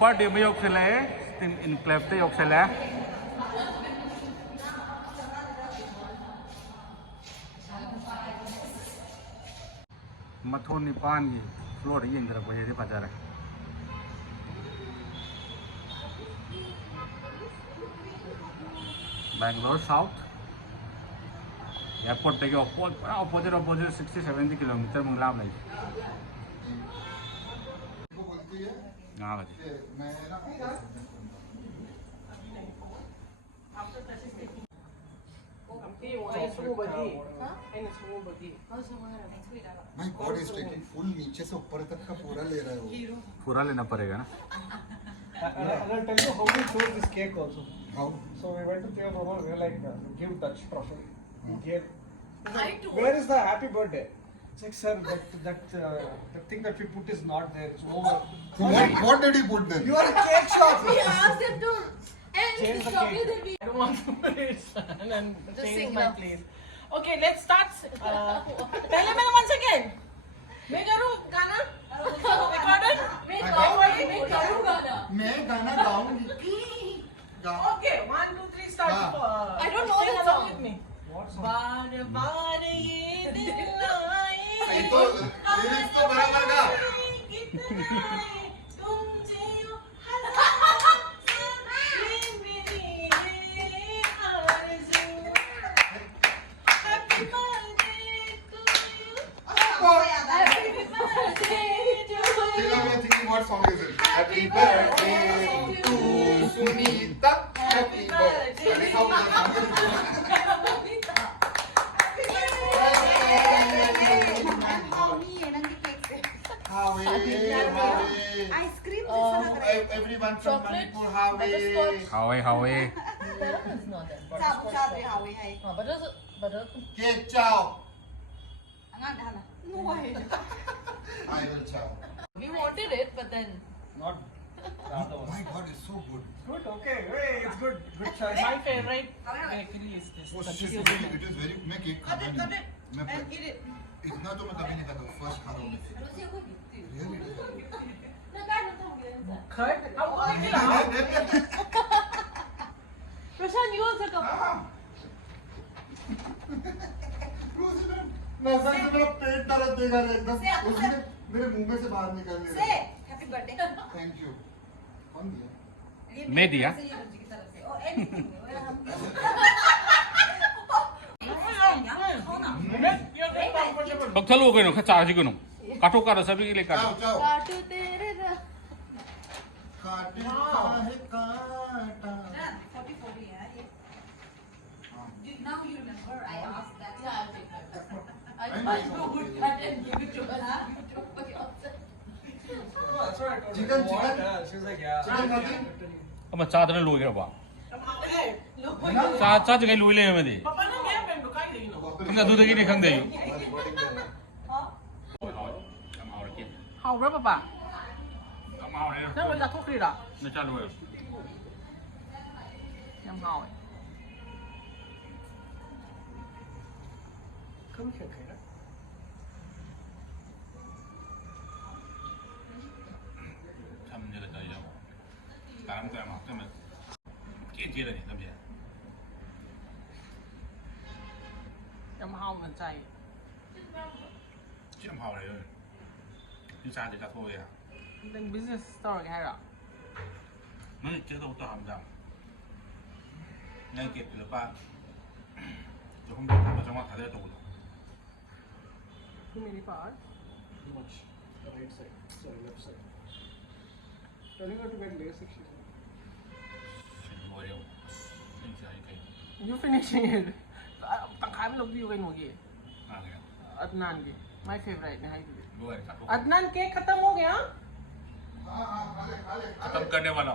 party may yok sila eh. In club tayo yok sila. Mathon ni pan ni floor yin dara ko ye pa jara. Bangalore South. Airport take opposite 60-70 kilometre Mangla में हाँ भाई My God is taking full नीचे से ऊपर तक का पूरा ले रहा है वो पूरा लेना पड़ेगा ना And I'll tell you how we chose this cake also. How? So we went to Theo Brahma, we were like, give Dutch trophy. He gave. I too. Where is the happy birthday? It's like, sir, the thing that we put is not there. It's over. What did he put then? You are a cake shop. We asked them to end Change this the topic cake. that we. I don't want to put it and Just change sing my now. place. Okay, let's start. पहले मैं once again. मैं करूँ गाना? Recorded? मैं गाऊंगी गाना. मैं गाना गाऊंगी Okay, 1, 2, 3, start. हाँ. I don't know Sing the along song. with me. What song? बार बार ये दिन आए सही तो lyrics तो बराबर का कितना तुमसे यूं ये मेरी आरज़ू Happy birthday to you Happy birthday to you Till now we are thinking what song is it? Happy birthday to Sunita. Happy birthday. That is how we are singing. Hawe, Hawe. Ice cream Everyone from Chocolate, Manipur, Hawe. butterscotch. हावे Buttercup is not there. चाप चाप रे हावे है Buttercup. Cake chow. अंगा ढाला no है I will chow. We wanted it, but then. Not the other Oh one. my God, it's so good. Good, okay. Hey, it's good. Good choice. My favorite actually is this. Oh the shit, cheese it one. is very. मैं cake खाता नहीं. मैं eat it इतना तो मैं कभी नहीं खाता. First खा रहा हूँ. Really? Cut? How are you? Prashant, you also come. नजर से मेरा पेट दर्द देगा रे एकदम. उसने मेरे मुंह में से बाहर निकल से लिया. Happy birthday Thank you. कौन दिया? मैं दिया की तरफ से और एनीथिंग हम You're very comfortable. पक्का लोग हैं ना चार्ज करो काटो काटो सभी के लिए जाओ काटो जाओ. काटू तेरे काटे काहे काटा. 44 भी है ये now you remember I asked that Yeah, I'll take that. I would cut and give it to us. No, that's what I told her. Chicken, What? chicken. Yeah, she was like, yeah. Chicken nothing? अब चादर ने लोग हैं बाप Hey, चाचा जगह लोग ले में दे Papa na kaya pendo kayo din no. हमने दूध की नहीं खाते you How ba papa? เอามาเลย Na wala ko kira. ไม่จ้าด้วย Yang how eh. Come here, Kaira.ทำเยอะเลยจ้ะตามแต่มาแต่มาเกี่ยจีเลยนี่ทำเยอะ Yang how man say. เชื่อมเผาเลยพี่ชายจะกระโทษอ่ะ Then business store cái hay rồi. นั่นเจอตัวต่อทำดำเงินเก็บหรือเปล่าจะคงเป็นจังหวะถ่ายได้ตัว Too many parts. Too much. The right side. Sorry, left side. Telling her to get LASIK, she said. ตัวเดียวไม่ใช่ใคร You finishing it. Tang khai mein log view kayo mogi. อะไร Adnan ki. My favorite ne hai. ด้วยครับ Adnan cake खत्म हो गया? हाँ हाँ खा ले खा ले. खत्म करने वाला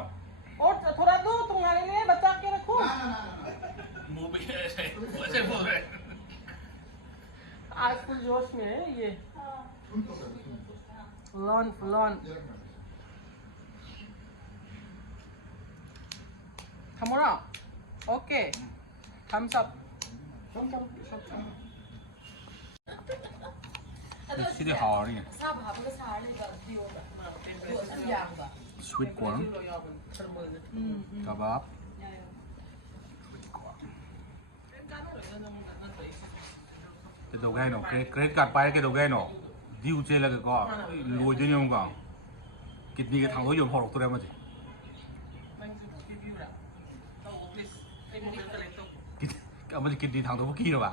और थोड़ा दो तुम्हारे लिए बचा के रखो. ना ना ना ना. मुंह पे ऐसे बोल रहे आज फुल जोश में है ये. सुन तो कर सुन तो. Full on. ये रख मैंने. Hamura. Okay. Thumbs up. Thumbs up. Thumbs up. 시대 하와리 사 밥을 사를 가 비오가. 양 봐. sweet corn kebab cái đầu gai nó cái cắt bay cái đầu gai nó điêu chơi là cái co lùi cho nhau con kidney cái thằng nó dùng horok tôi em gì cái mà kidney thằng đó kia rồi bà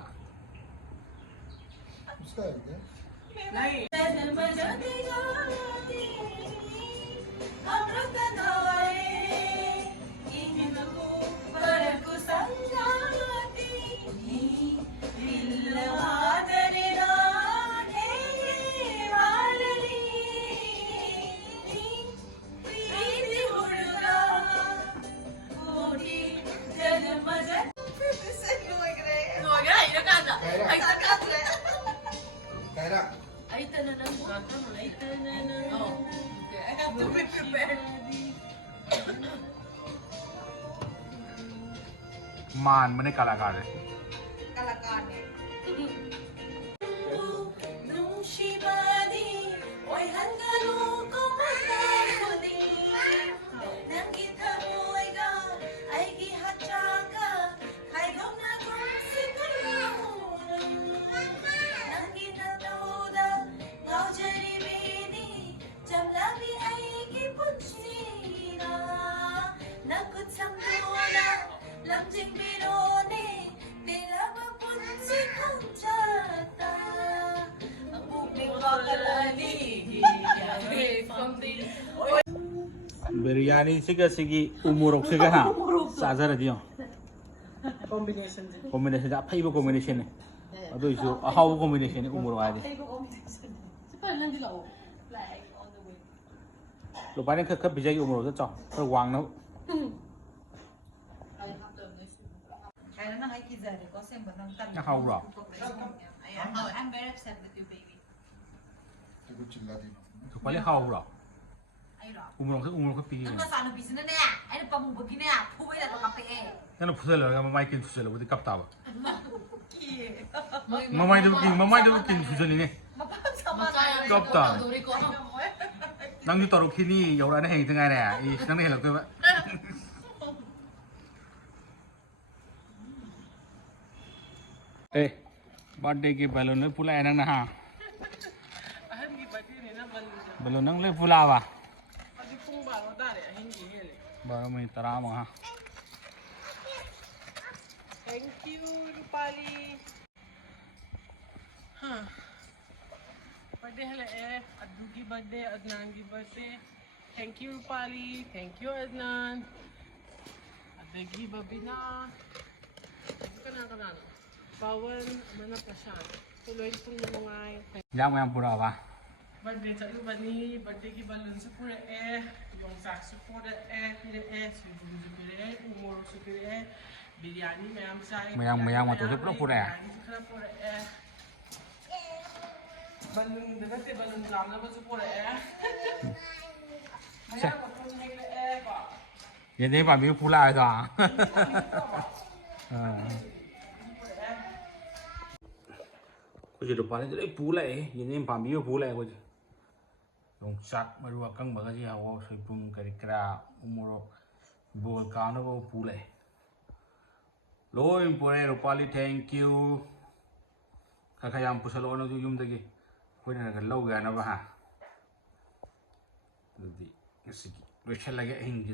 उसका है क्या नहीं जन्म जति गाती अमृत नारे इनको परकु संजाती विल्लवादरे गाने वालरी प्रीति हुड़गा कोटी जन्म जति से लग रहे no gaya ina kada ay takat कहरा ay tanan ay tanan oh I have to be prepared मान मैंने कलाकार है कलाकार है nung shibadi oy hangalo ko magkakudi nang kita oy ga ay gihatsaga ay gom na kung sikalamunan nang kita toda ngao jari bini jamlabi ay giputsina nagkut sang tola lamjing birone tila maputsi kong chata ang bukling bakalali from the biryani सिगी उमुरोक सिगा हाँ साजर दियो combination combination अफाइब combination है अदो issue अहाव combination है उमुरो आदि Super lang dila oh. Like on the way. लो पानी खत खत बिजाई उमुरो से चाव पर वांग ना I have to miss. kaya na ngay kizari ko sa ibang tanong Nakahawra. I'm very upset with you baby तो कुछ चिल्ला दी तो पहले हाव रो ay ro उमुरो से उमुरो को P nang nasano bisin na niya ay napamubagi na puway na to kape eh ना फुसल लगा ममाई किन फुसल वो कब तावा May ममाई दो किन फुसल ने कब ता Dori ko. नंग तो रुकी नी योरा ने हेंग तंगा ने इस नंग ने हेलक तो ए बर्थडे के बैलून में फुला है ना हाँ ahan gi bati ni na ban balloon नंग ले फुला वा adi pung baro dare ahin gi hele बारह में तरा महा thank you Rupali ha birthday hele Addu ki birthday Adnan ki birthday thank you Rupali thank you Adnan Adagi babina kana Pawan mana Prashant tuloy pong namungay yang yang pura वा birthday sa iyo bani birthday ki balon sa pura yung sak sa pura pire siguro sa pire umoro sa pire biryani mayam sa Mayang mo to sa pura pura balon dati balon drum na ba sa pura mayang mo to hele ba ये नहीं पामी फुला है तो कुछ तो पानी तो फूला है ये नहीं पामी वो फूला है कुछ लोग चाक मरुआ कंग बगा जी हाव सोइपुम करिकरा उमरो बोल कानो वो फूला है लो इम्पोरे रुपाली थैंक यू खखयाम पुसलो नो युम दगे कोई ना लो गया ना बहा दी किसी की लोचल लगे हिंदी